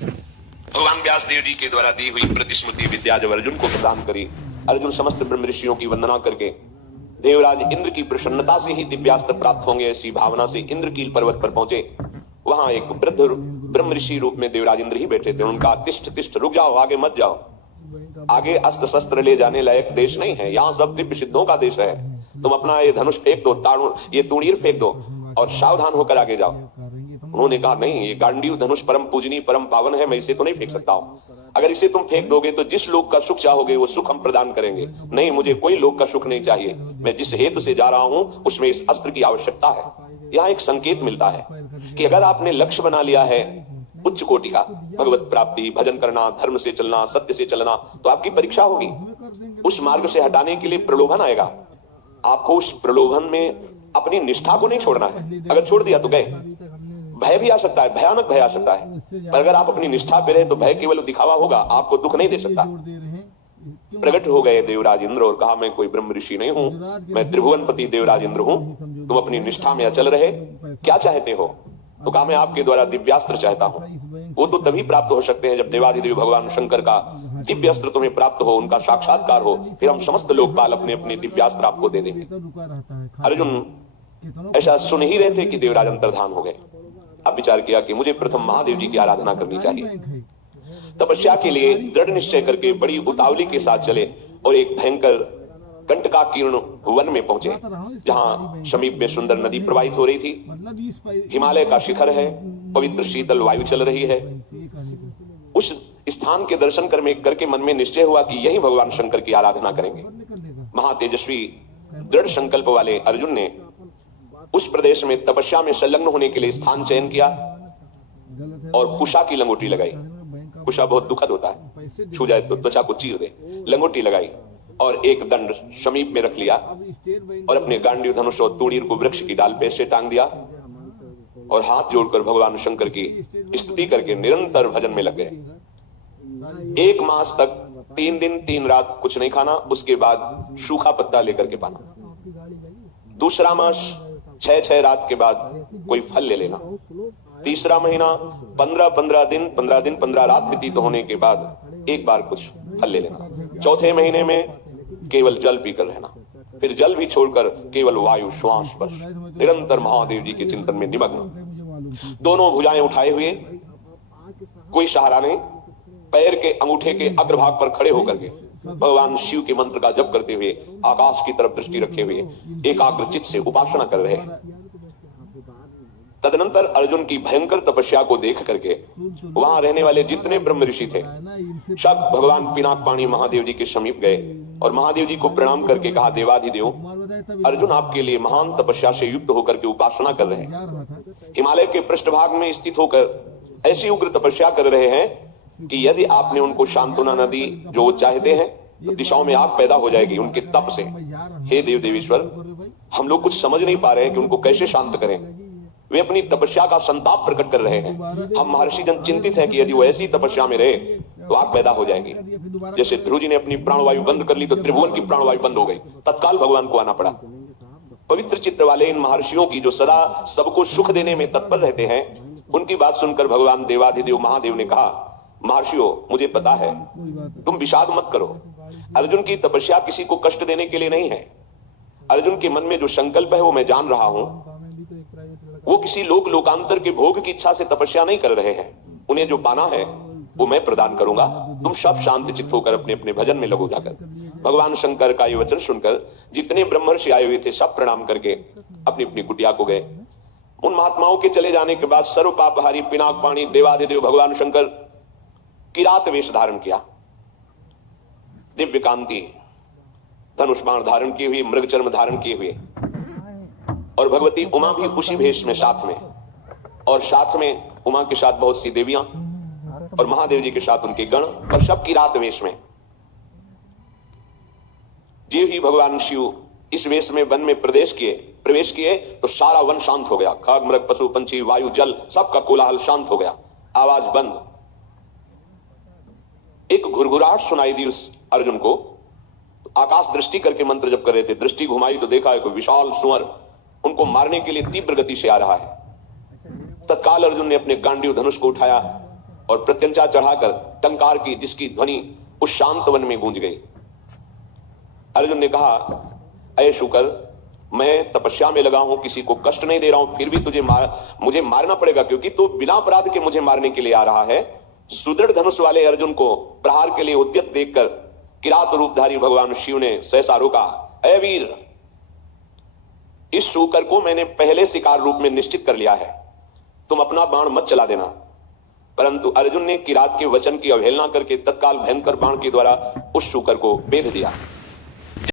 भगवान व्यास देव जी के द्वारा दी हुई प्रतिस्मृति विद्या जब अर्जुन को प्रदान करी, अर्जुन समस्त ब्रह्म ऋषियों की वंदना करके देवराज इंद्र की प्रसन्नता से ही दिव्यास्त्र प्राप्त होंगे ऐसी भावना से इंद्रकील पर्वत पर पहुंचे। वहां एक वृद्ध ब्रह्म ऋषि रूप में देवराज इंद्र ही बैठे थे। उनका तिष्ठ तिष्ठ, रुक जाओ, आगे मत जाओ, आगे अस्त्र शस्त्र ले जाने लायक देश नहीं है, यहाँ सब दिव्य सिद्धों का देश है। तुम अपना ये धनुष फेंक दो, ये तूणीर फेंक दो और सावधान होकर आगे जाओ। उन्होंने कहा नहीं, ये गांडीव धनुष परम पूजनीय परम पावन है, मैं इसे तो नहीं फेंक सकता हूँ। अगर इसे तुम फेंक दोगे तो जिस लोक का सुख चाहोगे वो सुख हम प्रदान करेंगे। नहीं, मुझे कोई लोक का सुख नहीं चाहिए, मैं जिस हेतु से जा रहा हूँ उसमें इस अस्त्र की आवश्यकता है। यहाँ एक संकेत मिलता है कि अगर आपने लक्ष्य बना लिया है उच्च कोटि का, भगवत प्राप्ति, भजन करना, धर्म से चलना, सत्य से चलना, तो आपकी परीक्षा होगी। उस मार्ग से हटाने के लिए प्रलोभन आएगा। आपको उस प्रलोभन में अपनी निष्ठा को नहीं छोड़ना है। अगर छोड़ दिया तो गए। भय भी आ सकता है, भयानक भय आ सकता है, पर अगर आप अपनी निष्ठा पे रहे तो भय केवल दिखावा होगा, आपको दुख नहीं दे सकता। प्रकट हो गए देवराज इंद्र और कहा, मैं कोई ब्रह्म ऋषि नहीं हूँ, मैं त्रिभुवनपति देवराज इंद्र हूँ। तुम अपनी निष्ठा में अचल रहे, क्या चाहते हो? तो कहा, मैं आपके द्वारा दिव्यास्त्र चाहता हूँ। वो तो तभी प्राप्त हो सकते हैं जब देवाधिदेव भगवान शंकर का दिव्यास्त्र तुम्हें प्राप्त हो, उनका साक्षात्कार हो, फिर हम समस्त लोकपाल अपने अपने दिव्यास्त्र आपको दे देंगे। अर्जुन ऐसा सुन ही रहे थे कि देवराज अंतर्धान हो गए। अब विचार किया कि मुझे प्रथम महादेव जी की आराधना करनी चाहिए। तपस्या के लिए दृढ़ निश्चय करके बड़ी उतावली के साथ चले और एक भयंकर कंटकाकीर्ण वन में पहुंचे, जहां समीप में सुंदर नदी प्रवाहित हो रही थी। हिमालय का शिखर है, पवित्र शीतल वायु चल रही है। उस स्थान के दर्शन करके मन में निश्चय हुआ कि यही भगवान शंकर की आराधना करेंगे। महातेजस्वी दृढ़ संकल्प वाले अर्जुन ने उस प्रदेश में तपस्या में संलग्न होने के लिए स्थान चयन किया और कुशा की लंगोटी लगाई। कुशा बहुत दुखद होता है, छू जाए तो त्वचा को चीर दे। लंगोटी लगाई और एक दंड समीप में रख लिया और अपने गांडीव धनुष और तूणीर को वृक्ष की डाल पे से टांग दिया और हाथ जोड़कर भगवान शंकर की स्तुति करके निरंतर भजन में लग गए। 1 मास तक 3 दिन 3 रात कुछ नहीं खाना, उसके बाद सूखा पत्ता लेकर के पाना। दूसरा मास 6 रात के बाद कोई फल ले लेना। तीसरा महीना 15 दिन 15 रात व्यतीत होने के बाद एक बार कुछ फल ले लेना। चौथे महीने में केवल जल पीकर रहना, फिर जल भी छोड़कर केवल वायु श्वास पर निरंतर महादेव जी के चिंतन में निमग्न। दोनों भुजाएं उठाए हुए, कोई सहारा नहीं, पैर के अंगूठे के अग्रभाग पर खड़े होकर के भगवान शिव के मंत्र का जप करते हुए आकाश की तरफ दृष्टि रखे हुए एकाग्रचित से उपासना कर रहे हैं। तदनंतर अर्जुन की भयंकर तपस्या को देख करके वहां रहने वाले जितने ब्रह्म ऋषि थे सब भगवान पिनाकपाणी महादेव जी के समीप गए और महादेव जी को प्रणाम करके कहा, देवाधिदेव, अर्जुन आपके लिए महान तपस्या से युक्त होकर के उपासना कर रहे हैं। हिमालय के पृष्ठभाग में स्थित होकर ऐसी उग्र तपस्या कर रहे हैं कि यदि आपने उनको शांतना न दी जो वो चाहते हैं तो दिशाओं में आग पैदा हो जाएगी उनके तप से। हे देव देवेश्वर, हम लोग कुछ समझ नहीं पा रहे हैं कि उनको कैसे शांत करें। वे अपनी तपस्या का संताप प्रकट कर रहे हैं। हम महर्षि जन चिंतित हैं कि यदि वो ऐसी तपस्या में रहे तो आग पैदा हो जाएगी। जैसे ध्रुव जी ने अपनी प्राणवायु बंद कर ली तो त्रिभुवन की प्राणवायु बंद हो गई, तत्काल भगवान को आना पड़ा। पवित्र चित्त वाले इन महर्षियों की जो सदा सबको सुख देने में तत्पर रहते हैं, उनकी बात सुनकर भगवान देवाधिदेव महादेव ने कहा, महर्षियों, मुझे पता है, तुम विषाद मत करो। अर्जुन की तपस्या किसी को कष्ट देने के लिए नहीं है। अर्जुन के मन में जो संकल्प है वो मैं जान रहा हूं। वो किसी लोकांतर के भोग की इच्छा से तपस्या नहीं कर रहे हैं। उन्हें जो पाना है वो मैं प्रदान करूंगा। तुम सब शांत चित्त होकर अपने अपने भजन में लगो जाकर। भगवान शंकर का ये वचन सुनकर जितने ब्रह्मर्षि आए हुए थे सब प्रणाम करके अपनी अपनी कुटिया को गए। उन महात्माओं के चले जाने के बाद सर्व पापहारी पिनाकपाणी देवाधिदेव भगवान शंकर किरात वेश धारण किया, दिव्य कांति, धनुष बाण धारण किए हुए, मृग चर्म धारण किए हुए, और भगवती उमा भी उसी भेष में साथ में, और साथ में उमा के साथ बहुत सी देवियां और महादेव जी के साथ उनके गण, और सब किरात वेश में। जे ही भगवान शिव इस वेश में वन में प्रवेश किए तो सारा वन शांत हो गया। खाग मृग पशु पंछी वायु जल सबका कोलाहल शांत हो गया, आवाज बंद। एक घुरघुराहट सुनाई दी उस अर्जुन को। आकाश दृष्टि करके मंत्र जप कर रहे थे, दृष्टि घुमाई तो देखा है कोई विशाल सुअर उनको मारने के लिए तीव्र गति से आ रहा है। तत्काल अर्जुन ने अपने गांडीव धनुष को उठाया और प्रत्यंचा चढ़ाकर टंकार की, जिसकी ध्वनि उस शांत वन में गूंज गई। अर्जुन ने कहा, अये शुकर, मैं तपस्या में लगा हूं, किसी को कष्ट नहीं दे रहा हूं, फिर भी मुझे मारना पड़ेगा, क्योंकि तू बिना अपराध के मुझे मारने के लिए आ रहा है। सुदृढ़ धनुष वाले अर्जुन को प्रहार के लिए उद्यत देखकर किरात रूपधारी भगवान शिव ने सहसा रोका, अय वीर, इस शूकर को मैंने पहले शिकार रूप में निश्चित कर लिया है, तुम अपना बाण मत चला देना। परंतु अर्जुन ने किरात के वचन की अवहेलना करके तत्काल भयंकर बाण के द्वारा उस शूकर को बेध दिया।